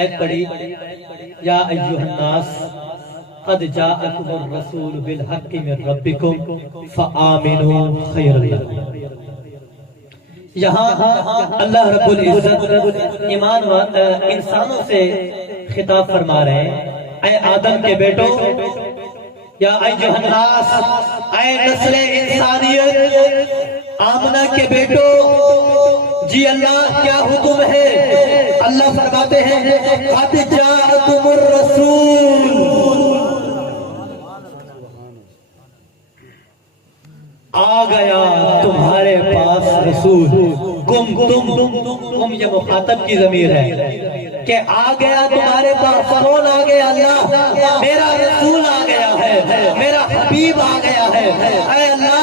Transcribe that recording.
آیت پڑھی یا ایھا الناس قد جاءکم الرسول بالحق من ربکم فآمنوا خیر لکم. یہاں اللہ رب العزت ایمان انسانوں سے خطاب فرما رہے ہیں، اے آدم کے بیٹو، یا ایھا الناس، اے نسل انسانیت، آمنہ کے بیٹو، جی اللہ کیا حکم ہے؟ اللہ فرماتے ہیں قد جاءکم الرسول، آ گیا تمہارے پاس رسول. تم یہ مخاطب کی ضمیر ہے کہ آ گیا تمہارے پاس. کون آ گیا؟ اللہ. میرا رسول آ گیا ہے، میرا حبیب آ گیا ہے. اے اللہ